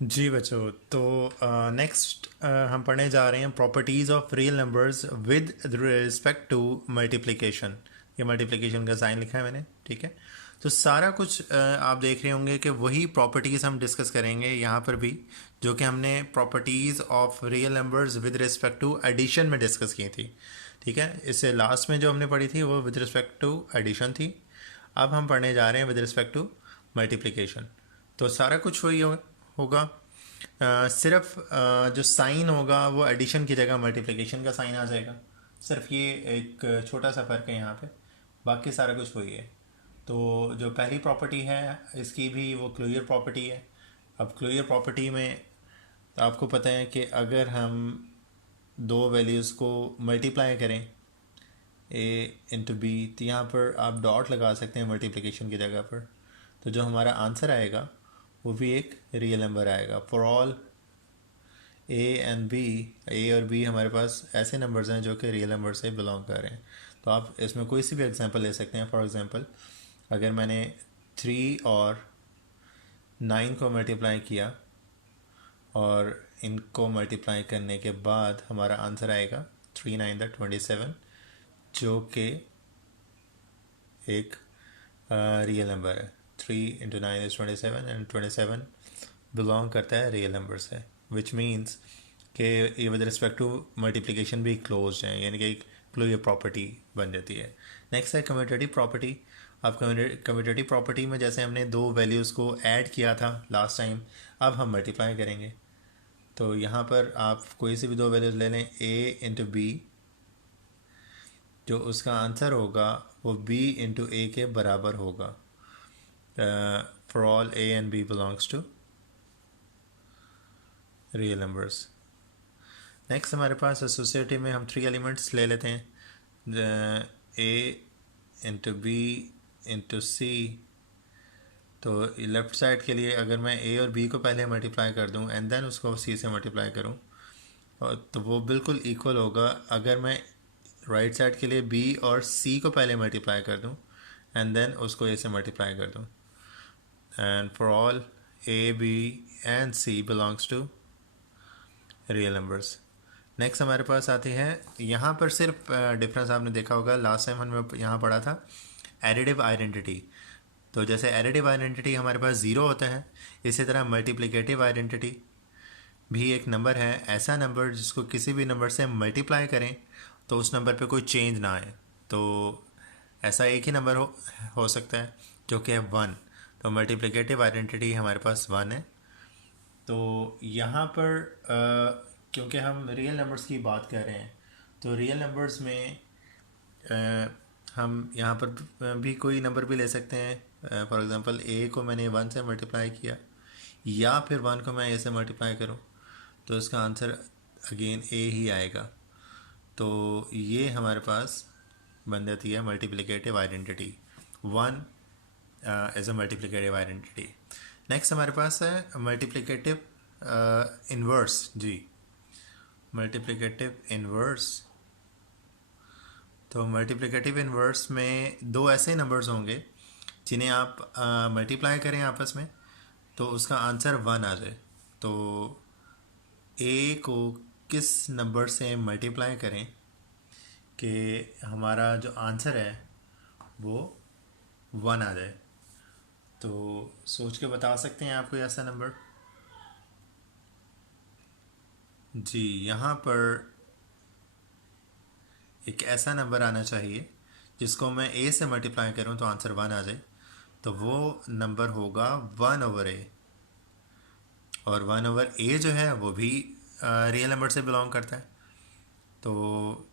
जी बच्चों, तो नेक्स्ट हम पढ़ने जा रहे हैं properties of real numbers with respect to multiplication. ये मल्टीप्लिकेशन का साइन लिखा है मैंने, ठीक है। तो सारा कुछ आप देख रहे होंगे कि वही प्रॉपर्टीज़ हम डिस्कस करेंगे यहाँ पर भी, जो कि हमने properties of real numbers with respect to addition में डिस्कस की थी, ठीक है। इससे लास्ट में जो हमने पढ़ी थी वो विद रिस्पेक्ट टू एडिशन थी। अब हम पढ़ने जा रहे हैं विद रिस्पेक्ट टू मल्टीप्लिकेशन। तो सारा कुछ वही होगा। सिर्फ जो साइन होगा वो एडिशन की जगह मल्टीप्लिकेशन का साइन आ जाएगा। सिर्फ ये एक छोटा सा फ़र्क है यहाँ पे, बाकी सारा कुछ वही है। तो जो पहली प्रॉपर्टी है इसकी भी वो क्लोजर प्रॉपर्टी है। अब क्लोजर प्रॉपर्टी में तो आपको पता है कि अगर हम दो वैल्यूज़ को मल्टीप्लाई करें ए इंटू बी, तो यहाँ पर आप डॉट लगा सकते हैं मल्टीप्लिकेशन की जगह पर। तो जो हमारा आंसर आएगा वो भी एक रियल नंबर आएगा। For all A and B, A और बी हमारे पास ऐसे नंबर्स हैं जो कि रियल नंबर से बिलोंग कर रहे हैं। तो आप इसमें कोई सी भी एग्जांपल ले सकते हैं। फॉर एग्जांपल, अगर मैंने 3 और 9 को मल्टीप्लाई किया और इनको मल्टीप्लाई करने के बाद हमारा आंसर आएगा 3 9 27, जो कि एक रियल नंबर है। 3 × 9 = 27 एंड 27 बिलोंग करता है रियल नंबर से, विच मीन्स कि ये विद रिस्पेक्ट टू मल्टीप्लिकेशन भी क्लोज है, यानी कि एक क्लोजर प्रॉपर्टी बन जाती है। नेक्स्ट है कम्यूटेटिव प्रॉपर्टी। अब कम्यूटेटिव प्रॉपर्टी में जैसे हमने दो वैल्यूज़ को ऐड किया था लास्ट टाइम, अब हम मल्टीप्लाई करेंगे। तो यहाँ पर आप कोई सी भी दो वैल्यूज़ ले लें, ए इंटू बी, जो उसका आंसर होगा वो b इंटू ए के बराबर होगा। For all a and b belongs to real numbers. Next हमारे पास एसोसिएटिव में हम 3 एलिमेंट्स ले लेते हैं, a इंटू बी इंटू सी। तो लेफ़्ट साइड के लिए अगर मैं a और b को पहले मल्टीप्लाई कर दूं एंड देन उसको c से मल्टीप्लाई करूं, और तो वो बिल्कुल इक्वल होगा अगर मैं राइट साइड के लिए b और c को पहले मल्टीप्लाई कर दूं एंड देन उसको a से मल्टीप्लाई कर दूं। And for all a b and c belongs to real numbers. Next हमारे पास आती है, यहाँ पर सिर्फ डिफरेंस आपने देखा होगा, लास्ट टाइम हमने यहाँ पढ़ा था एडिटिव आइडेंटिटी। तो जैसे एडिटिव आइडेंटिटी हमारे पास ज़ीरो होता है, इसी तरह मल्टीप्लिकेटिव आइडेंटिटी भी एक नंबर है, ऐसा नंबर जिसको किसी भी नंबर से मल्टीप्लाई करें तो उस नंबर पे कोई चेंज ना आए। तो ऐसा एक ही नंबर हो सकता है जो कि है 1। तो मल्टीप्लिकेटिव आइडेंटिटी हमारे पास 1 है। तो यहाँ पर क्योंकि हम रियल नंबर्स की बात कर रहे हैं, तो रियल नंबर्स में हम यहाँ पर भी कोई नंबर भी ले सकते हैं। फॉर एग्ज़ाम्पल ए को मैंने 1 से मल्टीप्लाई किया, या फिर 1 को मैं ए से मल्टीप्लाई करूँ, तो इसका आंसर अगेन ए ही आएगा। तो ये हमारे पास बन जाती है multiplicative identity. 1 as a multiplicative identity. Next हमारे पास है मल्टीप्लिकेटिव इन्वर्स। जी, मल्टीप्लिकेटिव इन्वर्स। तो मल्टीप्लिकेटिव इन्वर्स में दो ऐसे नंबर्स होंगे जिन्हें आप मल्टीप्लाई करें आपस में तो उसका आंसर 1 आ जाए। तो ए को किस नंबर से मल्टीप्लाई करें कि हमारा जो आंसर है वो 1 आ जाए। तो सोच के बता सकते हैं आप कोई ऐसा नंबर? जी, यहाँ पर एक ऐसा नंबर आना चाहिए जिसको मैं ए से मल्टीप्लाई करूँ तो आंसर 1 आ जाए। तो वो नंबर होगा 1/a। और 1/a जो है वो भी रियल नंबर से बिलोंग करता है। तो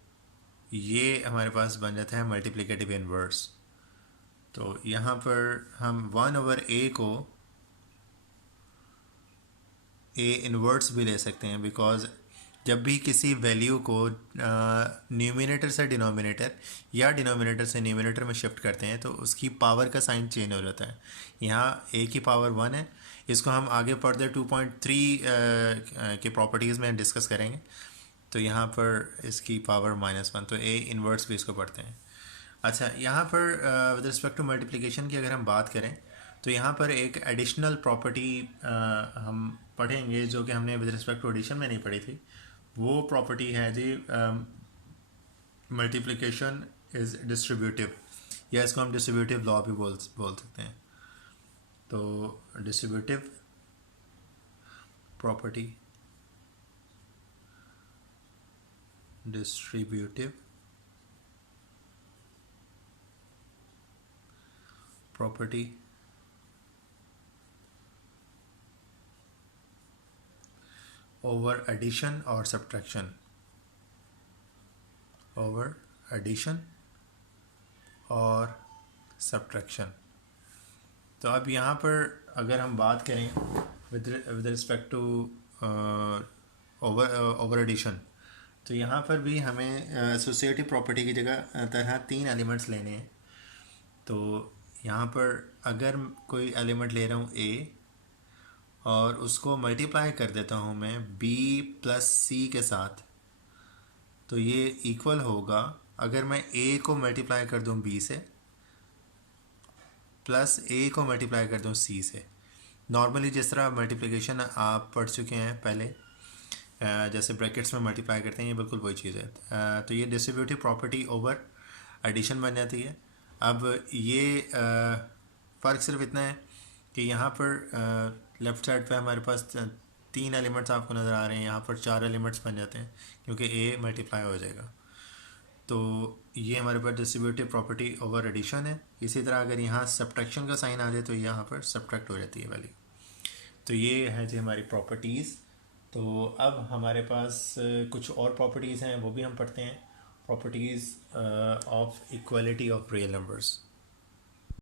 ये हमारे पास बन जाता है मल्टीप्लिकेटिव इन्वर्स। तो यहाँ पर हम 1/a को ए इन्वर्स भी ले सकते हैं, बिकॉज जब भी किसी वैल्यू को न्यूमिनेटर से डिनोमिनेटर या डिनोमिनेटर से न्यूमिनेटर में शिफ्ट करते हैं तो उसकी पावर का साइन चेंज हो जाता है। यहाँ ए की पावर 1 है, इसको हम आगे फर्दर 2.3 के प्रॉपर्टीज़ में डिस्कस करेंगे। तो यहाँ पर इसकी पावर -1, तो ए इन्वर्स भी इसको पढ़ते हैं। अच्छा, यहाँ पर विद रिस्पेक्ट टू मल्टीप्लिकेशन की अगर हम बात करें तो यहाँ पर एक एडिशनल प्रॉपर्टी हम पढ़ेंगे जो कि हमने विद रिस्पेक्ट टू एडिशन में नहीं पढ़ी थी। वो प्रॉपर्टी है जी मल्टीप्लिकेशन इज़ डिस्ट्रीब्यूटिव, या इसको हम डिस्ट्रीब्यूटिव लॉ भी बोल सकते हैं। तो distributive property, distributive property over addition और सब्ट्रैक्शन, ओवर एडिशन और सब्ट्रैक्शन। तो अब यहाँ पर अगर हम बात करें with respect to over addition, तो यहाँ पर भी हमें एसोसिएटिव प्रॉपर्टी की जगह तरह 3 एलिमेंट्स लेने हैं। तो यहाँ पर अगर कोई एलिमेंट ले रहा हूँ ए और उसको मल्टीप्लाई कर देता हूँ मैं बी प्लस सी के साथ, तो ये इक्वल होगा अगर मैं ए को मल्टीप्लाई कर दूँ बी से प्लस ए को मल्टीप्लाई कर दूँ सी से। नॉर्मली जिस तरह मल्टीप्लिकेशन आप पढ़ चुके हैं पहले, जैसे ब्रैकेट्स में मल्टीप्लाई करते हैं, ये बिल्कुल वही चीज़ है। तो ये डिस्ट्रीब्यूटिव प्रॉपर्टी ओवर एडिशन बन जाती है। अब ये फ़र्क सिर्फ इतना है कि यहाँ पर लेफ़्ट साइड पे हमारे पास 3 एलिमेंट्स आपको नज़र आ रहे हैं, यहाँ पर 4 एलिमेंट्स बन जाते हैं क्योंकि ए मल्टीप्लाई हो जाएगा। तो ये हमारे पास डिस्ट्रीब्यूटिव प्रॉपर्टी ओवर एडिशन है। इसी तरह अगर यहाँ सब्ट्रैक्शन का साइन आ जाए तो यहाँ पर सब्ट्रैक्ट हो जाती है वैल्यू। तो ये है जी हमारी प्रॉपर्टीज़। तो अब हमारे पास कुछ और प्रॉपर्टीज़ हैं, वो भी हम पढ़ते हैं। Properties of equality of real numbers.